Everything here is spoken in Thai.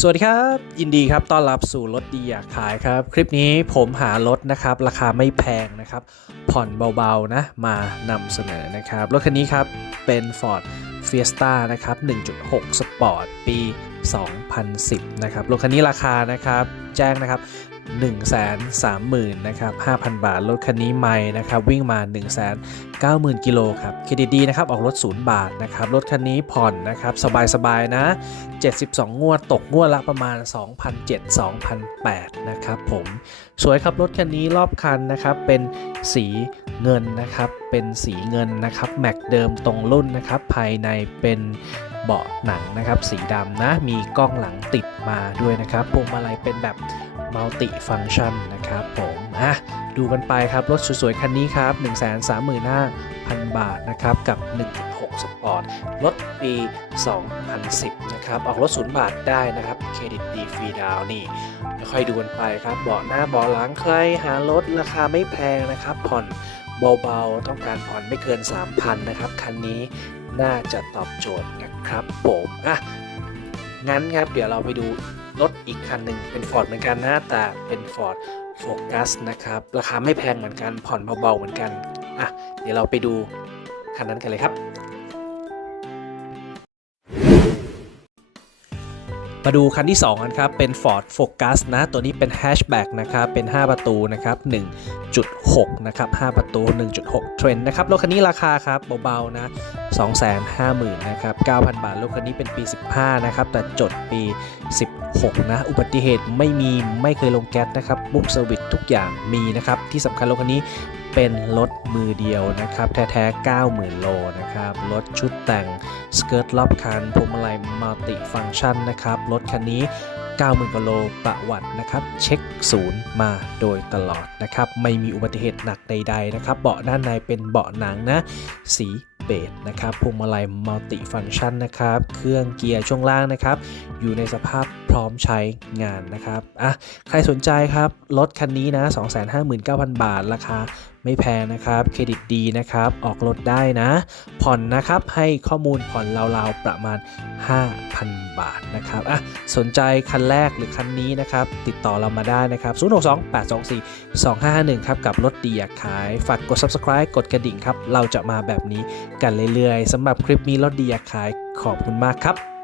สวัสดีครับ ยินดีครับต้อนรับสู่รถดีอยากขายครับ คลิปนี้ผมหารถนะครับ ราคาไม่แพงนะครับ ผ่อนเบาๆนะมานำเสนอนะครับ รถคันนี้ครับเป็น Ford Fiesta นะครับ 1.6 Sport ปี 2010 นะครับ รถคันนี้ราคานะครับ แจ้งนะครับ 1 3 0 0 0 0นะครับ 5,000 บาท รถคันนี้ไม่นะครับ วิ่งมา 1 9 0 0 0 0 กิโลครับ เครดิตดีนะครับ ออกรถ 0 บาทนะครับ รถคันนี้ผ่อนนะครับ สบายๆนะ 72 งวด ตกงวดละประมาณ 2,007-2,008 นะครับผม สวยครับ รถคันนี้รอบคันนะครับ เป็นสีเงินนะครับ เป็นสีเงินนะครับ แม็กเดิมตรงรุ่นนะครับ ภายในเป็น เบาะหนังนะครับ สีดำนะ มีกล้องหลังติดมาด้วยนะครับพวงมาลัยเป็นแบบมัลติฟังชันนะครับผมอะดูกันไปครับ รถสวยๆ คันนี้ครับ 135,000 บาทนะครับ กับ 1.6 สปอร์ตรถปี 2010 นะครับ ออกรถศูนย์บาทได้นะครับ เครดิตดีฟรีดาวน์นี่ค่อยดูกันไปครับ เบาะหน้าเบาะหลังใครหารถราคาไม่แพงนะครับ ผ่อน เบาๆ ต้องการผ่อนไม่เกิน 3,000 นะครับ คันนี้น่าจะตอบโจทย์นะครับผมอะงั้นครับเดี๋ยวเราไปดูรถอีกคันหนึ่งเป็น Ford เหมือนกันนะแต่เป็น Ford Focus นะครับ ราคาไม่แพงเหมือนกันผ่อนเบาๆเหมือนกันอะเดี๋ยวเราไปดูคันนั้นกันเลยครับ มาดูคันที่2กันครับ เป็น Ford Focus นะ ตัวนี้เป็น Hatchback นะครับ เป็น 5 ประตูนะครับ 1.6 นะครับ 5 ประตู 1.6 Trend นะครับ รถคันนี้ราคาครับเบาๆนะ 250,000 นะครับ 9,000 บาท รถคันนี้เป็นปี 15 นะครับ แต่จดปี 16 นะ อุบัติเหตุไม่มี ไม่เคยลงแก๊สนะครับ บุ๊กเซอร์วิสทุกอย่างมีนะครับ ที่สำคัญรถคันนี้ เป็นรถมือเดียวนะครับแท้ๆ 90,000 โลนะครับรถชุดแต่งสเกิร์ตรอบคันพวงมาลัยมัลติฟัง c t ชันนะครับรถคันนี้ 90,000กว่าโลประวัตินะครับ เช็คศูนย์มาโดยตลอดนะครับ ไม่มีอุบัติเหตุหนักใด ๆ นะครับ เบาะด้านในเป็นเบาะหนังนะ สีเบจนะครับพวงมาลัยมัลติฟัง c t ชันนะครับ เครื่องเกียร์ช่วงล่างนะครับ อยู่ในสภาพ ร้อมใช้งานนะครับอะใครสนใจครับรถคันนี้นะ 259,000 บาทราคาไม่แพงนะครับ เครดิตดีนะครับ ออกรถได้นะ ผ่อนนะครับ ให้ข้อมูลผ่อนราวๆประมาณ 5,000 บาทนะครับอะสนใจคันแรกหรือคันนี้นะครับ ติดต่อเรามาได้นะครับ 062-824-2551 ครับกับรถดีอยากขาย ฝากกด subscribe กดกระดิ่งครับ เราจะมาแบบนี้กันเรื่อยๆสำหรับคลิปนี้รถดีอยากขายขอบคุณมากครับ